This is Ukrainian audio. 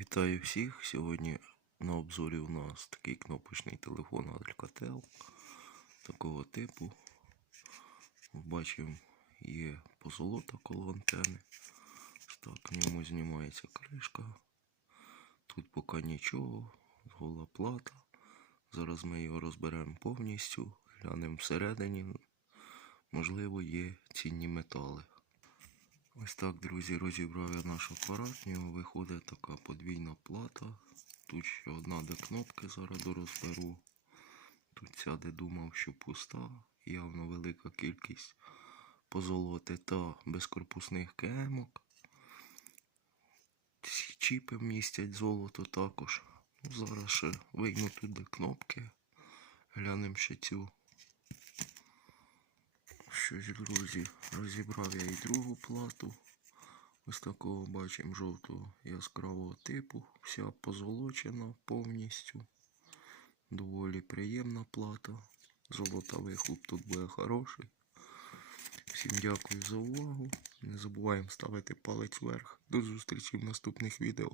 Вітаю всіх! Сьогодні на обзорі у нас такий кнопочний телефон Alcatel такого типу. Бачимо, є позолота коло антени. Так, в ньому знімається кришка. Тут поки нічого, гола плата. Зараз ми його розберемо повністю, глянемо всередині. Можливо, є цінні метали. Ось так, друзі, розібрав я наш апарат. В нього виходить така подвійна плата. Тут ще одна де кнопки зараз розберу. Тут ця, де думав, що пуста. Явно велика кількість позолоти та безкорпусних кемок. Чіпи містять золото також. Ну, Зараз ще вийму тут де кнопки. Глянемо ще цю. Щось, друзі, розібрав я і другу плату. Ось такого бачимо жовтого яскравого типу. Вся позолочена повністю. Доволі приємна плата. Золотовий хлоп тут буде хороший. Всім дякую за увагу. Не забуваємо ставити палець вверх. До зустрічі в наступних відео.